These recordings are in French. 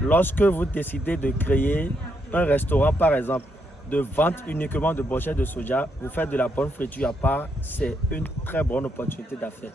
lorsque vous décidez de créer un restaurant, par exemple, de vente uniquement de brochettes de soja, vous faites de la bonne friture à part, c'est une très bonne opportunité d'affaires.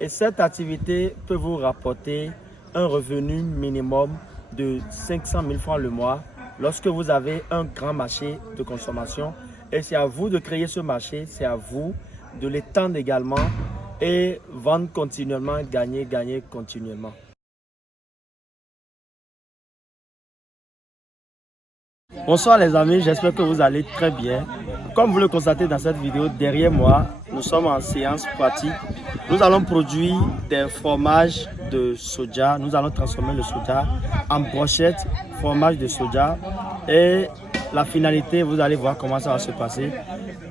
Et cette activité peut vous rapporter un revenu minimum de 500 000 francs le mois lorsque vous avez un grand marché de consommation. Et c'est à vous de créer ce marché, c'est à vous de l'étendre également et vendre continuellement, gagner continuellement. Bonsoir les amis, j'espère que vous allez très bien. Comme vous le constatez dans cette vidéo, derrière moi, nous sommes en séance pratique. Nous allons produire des fromages de soja. Nous allons transformer le soja en brochettes, fromage de soja. Et la finalité, vous allez voir comment ça va se passer.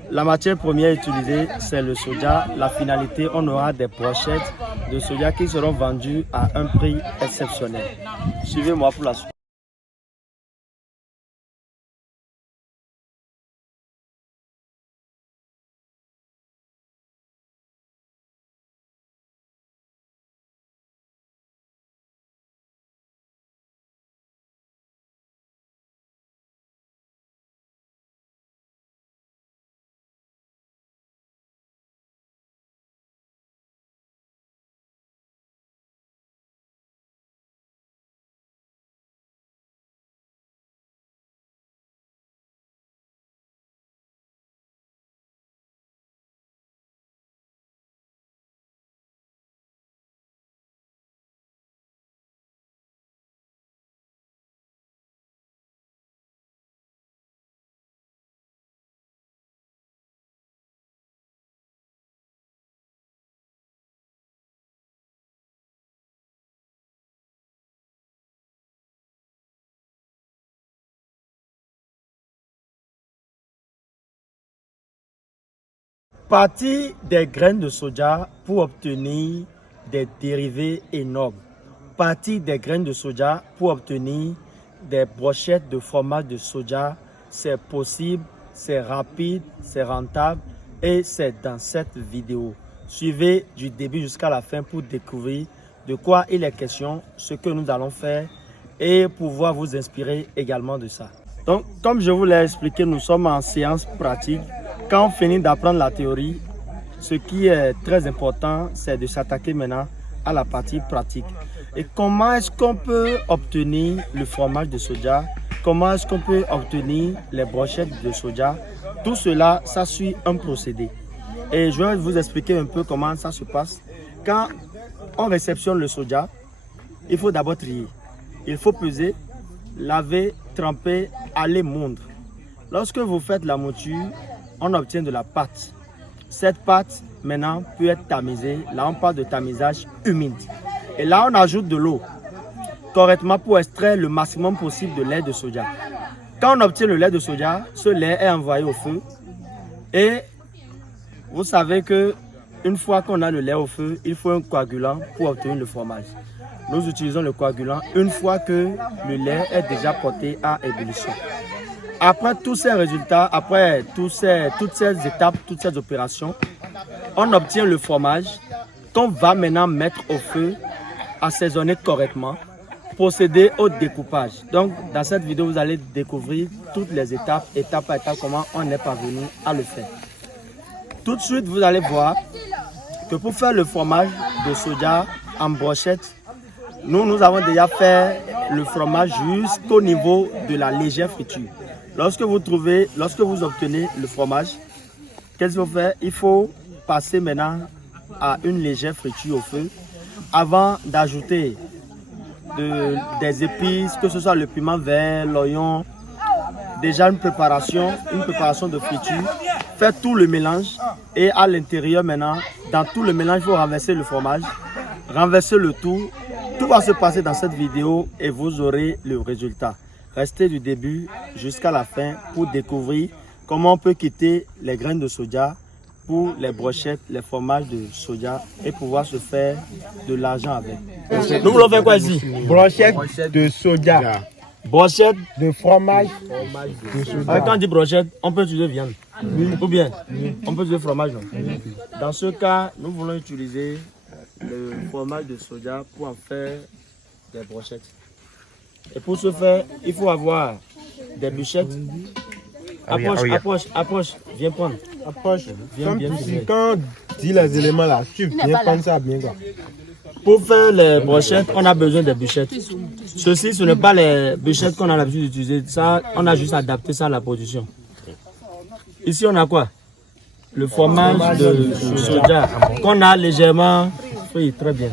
La matière première utilisée, c'est le soja. La finalité, on aura des brochettes de soja qui seront vendues à un prix exceptionnel. Suivez-moi pour la suite. Partir des graines de soja pour obtenir des dérivés énormes. Partir des graines de soja pour obtenir des brochettes de fromage de soja, c'est possible, c'est rapide, c'est rentable et c'est dans cette vidéo. Suivez du début jusqu'à la fin pour découvrir de quoi il est question, ce que nous allons faire et pouvoir vous inspirer également de ça. Donc, comme je vous l'ai expliqué, nous sommes en séance pratique. Quand on finit d'apprendre la théorie, ce qui est très important, c'est de s'attaquer maintenant à la partie pratique. Et comment est-ce qu'on peut obtenir le fromage de soja? Comment est-ce qu'on peut obtenir les brochettes de soja? Tout cela, ça suit un procédé. Et je vais vous expliquer un peu comment ça se passe. Quand on réceptionne le soja, il faut d'abord trier. Il faut peser, laver, tremper, aller moudre. Lorsque vous faites la mouture, on obtient de la pâte. Cette pâte, maintenant, peut être tamisée. Là, on parle de tamisage humide. Et là, on ajoute de l'eau correctement pour extraire le maximum possible de lait de soja. Quand on obtient le lait de soja, ce lait est envoyé au feu. Et vous savez que une fois qu'on a le lait au feu, il faut un coagulant pour obtenir le fromage. Nous utilisons le coagulant une fois que le lait est déjà porté à ébullition. Après tous ces résultats, après toutes ces étapes, toutes ces opérations, on obtient le fromage qu'on va maintenant mettre au feu, assaisonner correctement, procéder au découpage. Donc, dans cette vidéo, vous allez découvrir toutes les étapes, étape par étape, comment on est parvenu à le faire. Tout de suite, vous allez voir que pour faire le fromage de soja en brochette, nous avons déjà fait le fromage jusqu'au niveau de la légère friture. Lorsque vous obtenez le fromage, qu'est-ce qu'il faut faire? Il faut passer maintenant à une légère friture au feu avant d'ajouter des épices, que ce soit le piment vert, l'oignon. Déjà une préparation de friture. Faites tout le mélange et à l'intérieur maintenant, dans tout le mélange, il faut renverser le fromage, renverser le tout. Tout va se passer dans cette vidéo et vous aurez le résultat. Restez du début jusqu'à la fin pour découvrir comment on peut quitter les graines de soja pour les brochettes, les fromages de soja et pouvoir se faire de l'argent avec. Nous voulons faire quoi ici? Brochettes de soja. Brochette de fromage de soja. Quand on dit brochette, on peut utiliser viande. Ou bien, on peut utiliser fromage. Non? Dans ce cas, nous voulons utiliser le fromage de soja pour en faire des brochettes. Et pour ce faire, il faut avoir des bûchettes. Approche, viens prendre. Approche. Viens, viens, viens. Quand on dit les éléments là, tu viens prendre ça bien quoi. Pour faire les brochettes, on a besoin des bûchettes. Ceci, ce n'est pas les bûchettes qu'on a l'habitude d'utiliser. Ça, on a juste adapté ça à la production. Ici, on a quoi? Le fromage de soja qu'on a légèrement frit, très bien.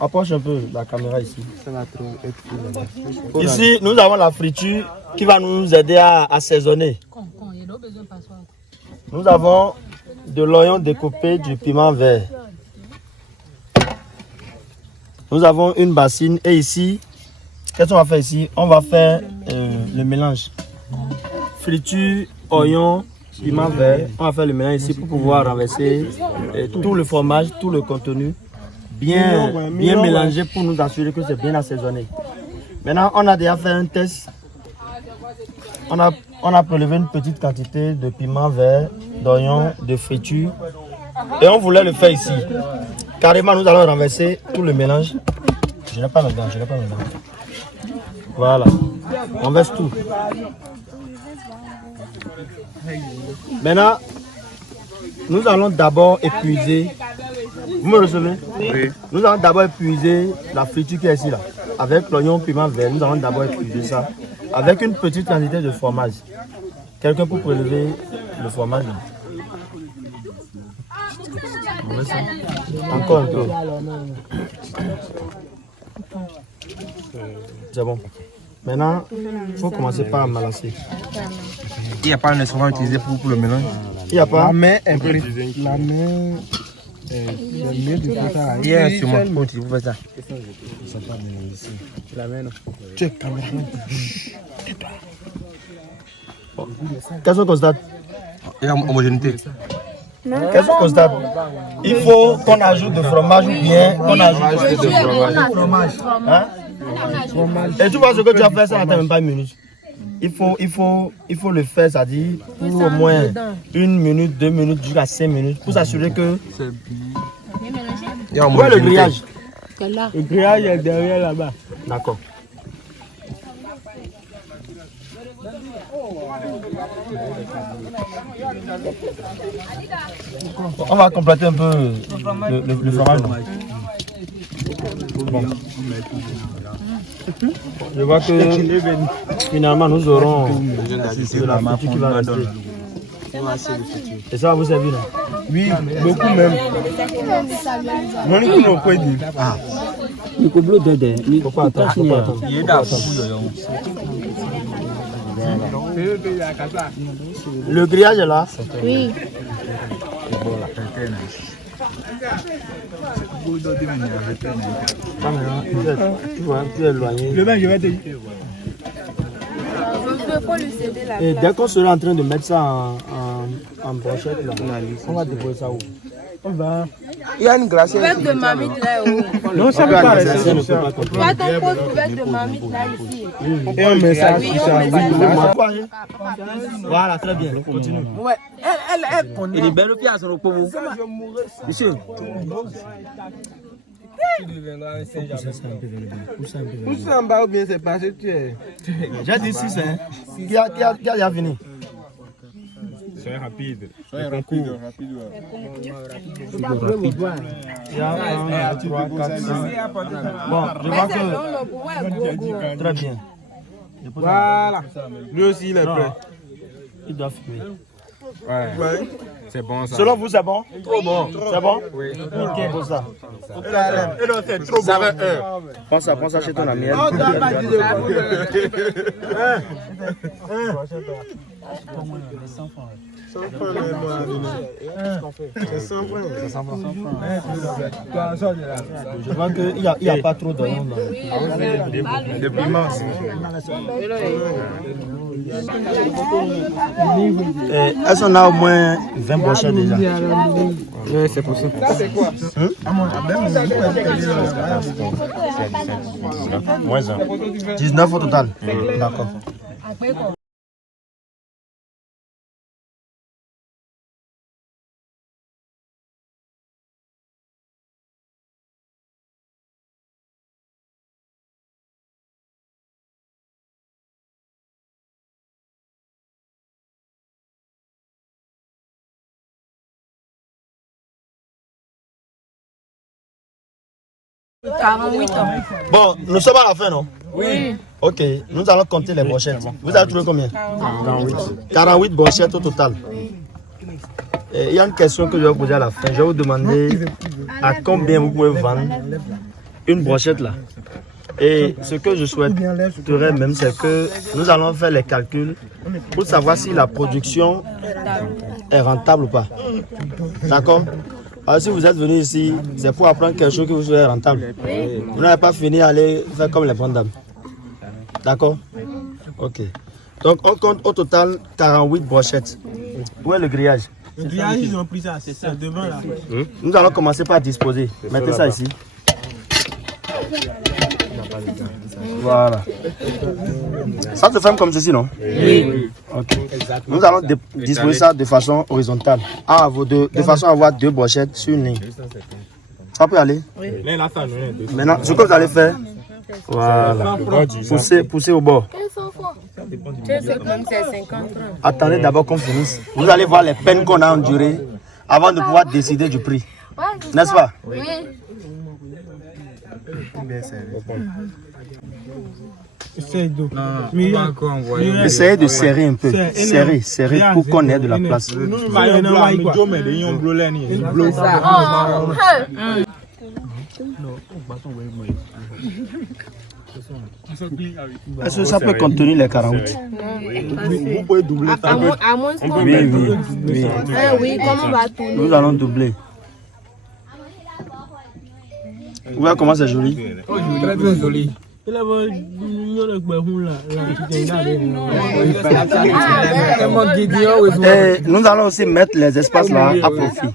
Approche un peu la caméra ici. Ici, nous avons la friture qui va nous aider à assaisonner. Nous avons de l'oignon découpé, du piment vert. Nous avons une bassine et ici, qu'est-ce qu'on va faire ici? On va faire le mélange. Friture, oignon, piment vert. On va faire le mélange ici pour pouvoir renverser tout le fromage, tout le contenu. Bien mélangé pour nous assurer que c'est bien assaisonné. Maintenant, on a déjà fait un test. On a prélevé une petite quantité de piment vert, d'oignon, de friture. Et on voulait le faire ici. Carrément, nous allons renverser tout le mélange. Je n'ai pas mes dents, Voilà. On renverse tout. Maintenant, nous allons d'abord épuiser. Vous me recevez? Oui. Nous allons d'abord épuiser la friture qui est ici là. Avec l'oignon piment vert, nous allons d'abord épuiser ça. Avec une petite quantité de fromage. Quelqu'un pour prélever le fromage là. Encore un peu. C'est bon. Maintenant, il faut commencer par malasser. Il n'y a pas un instrument utilisé pour le mélange? Il n'y a pas. La main est prise. La main. Il y a un instrument pour utiliser pour faire ça. La main non. Qu'est-ce qu'on constate? Il y a homogénéité. Qu'est-ce qu'on constate? Il faut qu'on ajoute du fromage ou bien qu'on ajoute du fromage. Hein? Et tu vois ce que tu as fait, ça n'attend même pas une minute. Il faut le faire, c'est-à-dire pour au moins 1 minute, 2 minutes, jusqu'à 5 minutes, pour s'assurer que. Où est le grillage? Le grillage est derrière là-bas. D'accord. On va compléter un peu le fromage. Bon. Je vois que finalement nous aurons de la friture qui va rester. Et ça va vous servir là? Oui, beaucoup même. Moi, nous ne pouvons pas dire. Pourquoi attendre? Le grillage est là? Oui. Tu vois, tu es éloigné. Le mec, je vais te dire. Et dès qu'on sera en train de mettre ça en brochette, là, on va déposer ça où? On va. Il y a une glacière. Couverte de marmite là haut. Non, ça ne peut pas rester Ça ne comme peut ça. pas Tu comprendre. vois ton pot couverte de marmite là ici. Et on met ça sur ça. Oui, Voilà, très bien. Continue. Ouais, elle connaît. Il est belle au pied à son repos. Monsieur. pousse ça en bas ou bien c'est parce que tu es. J'ai dit 6, hein. Qui a déjà fini? Soyez rapide. Le concours. Il y a 1, 2, 3, 4, 5. Bon, je vois que. Très bien. Voilà. Lui aussi, il est prêt. Il doit fumer. Ouais. C'est bon ça. Selon vous, c'est bon? Trop bon. C'est bon? Oui. Nickel pour ça. C'est trop bon. Prends ça chez ton ami. C'est 100 francs. Je vois qu'il n'y a pas trop de monde. De piment. Est-ce qu'on a au moins 20 brochettes déjà? Oui, c'est possible. Ça, c'est quoi? Moins 1. 19 au total. D'accord. 48 ans. Bon, nous sommes à la fin, non? Oui. Ok, nous allons compter les brochettes. Vous avez trouvé combien? 48 brochettes au total. Et il y a une question que je vais vous poser à la fin. Je vais vous demander à combien vous pouvez vendre une brochette là. Et ce que je souhaiterais même, c'est que nous allons faire les calculs pour savoir si la production est rentable ou pas. D'accord? Alors si vous êtes venu ici, c'est pour apprendre quelque chose que vous soyez rentable. Vous n'avez pas fini à aller faire comme les bonnes dames. D'accord? Ok. Donc on compte au total 48 brochettes. Où est le grillage? Le grillage, ils ont pris ça, c'est ça, devant là. Nous allons commencer par disposer. Mettez ça ici. Voilà. Ça se ferme comme ceci, non? Oui. Ok. Nous allons disposer ça de façon horizontale. De façon à avoir deux brochettes sur une ligne. Ça peut aller? Oui. Maintenant, ce que vous allez faire, voilà. Poussez au bord. Attendez d'abord qu'on finisse. Vous allez voir les peines qu'on a endurées avant de pouvoir décider du prix. N'est-ce pas? Oui. Essayez de serrer un peu. Serrer pour qu'on ait de la place. Est-ce que ça peut contenir les 48? Vous pouvez doubler ça. Oui, comment on va tourner? Nous allons doubler. Vous voyez comment c'est joli? Très très joli. Et nous allons aussi mettre les espaces là à profit.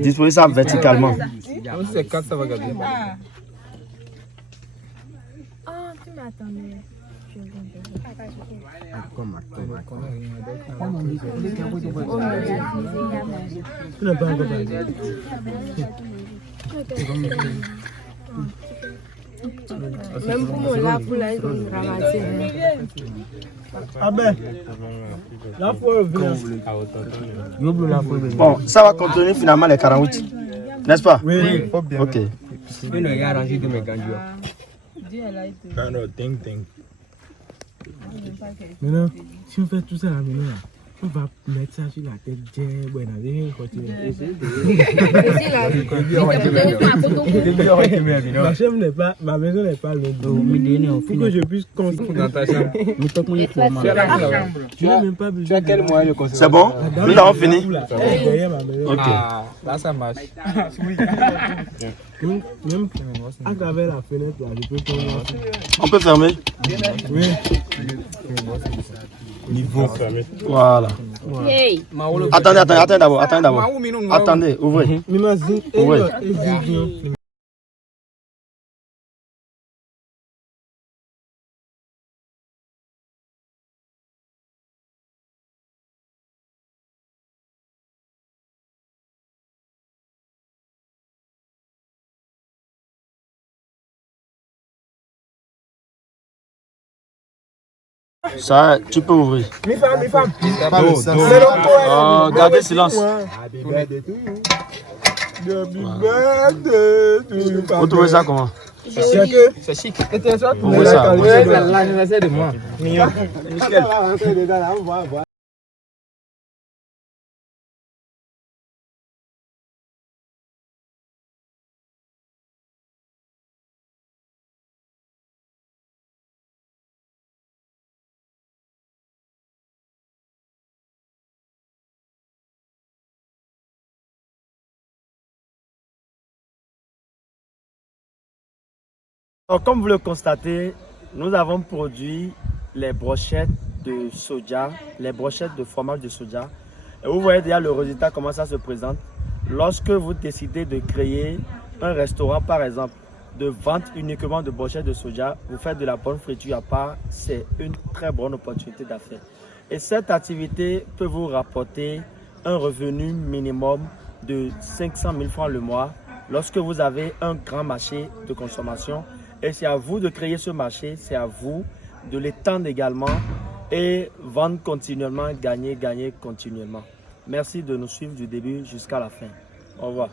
Disposer ça verticalement. Même pour mon là, pour là, ils vont ramasser. Ah ben, la fois bon, ça va contenir finalement les 48. N'est-ce pas? Oui. Ok. Maintenant, si on fait tout ça là, maintenant, on va mettre ça sur la tête. Bon, on va continuer. Ma chambre n'est pas, ma maison n'est pas loin. Pour que je puisse construire. Tu n'as même pas besoin. Tu as quel moyen de construire? C'est bon? Nous avons fini? Ok. Là, ça marche. Même à travers la fenêtre, là, je peux prendre. On peut fermer? Oui. Niveau fermé. Voilà. Hey. Attendez d'abord. Attendez, ouvrez. Ouvrez. Ça, tu peux ouvrir. Oh, gardez silence. Vous trouvez ça comment? C'est chic. Ouvrez ça. C'est l'anniversaire de moi. Alors, comme vous le constatez, nous avons produit les brochettes de soja, les brochettes de fromage de soja. Et vous voyez déjà le résultat, comment ça se présente. Lorsque vous décidez de créer un restaurant, par exemple, de vente uniquement de brochettes de soja, vous faites de la bonne friture à part, c'est une très bonne opportunité d'affaires. Et cette activité peut vous rapporter un revenu minimum de 500 000 francs le mois lorsque vous avez un grand marché de consommation. Et c'est à vous de créer ce marché, c'est à vous de l'étendre également et vendre continuellement, gagner continuellement. Merci de nous suivre du début jusqu'à la fin. Au revoir.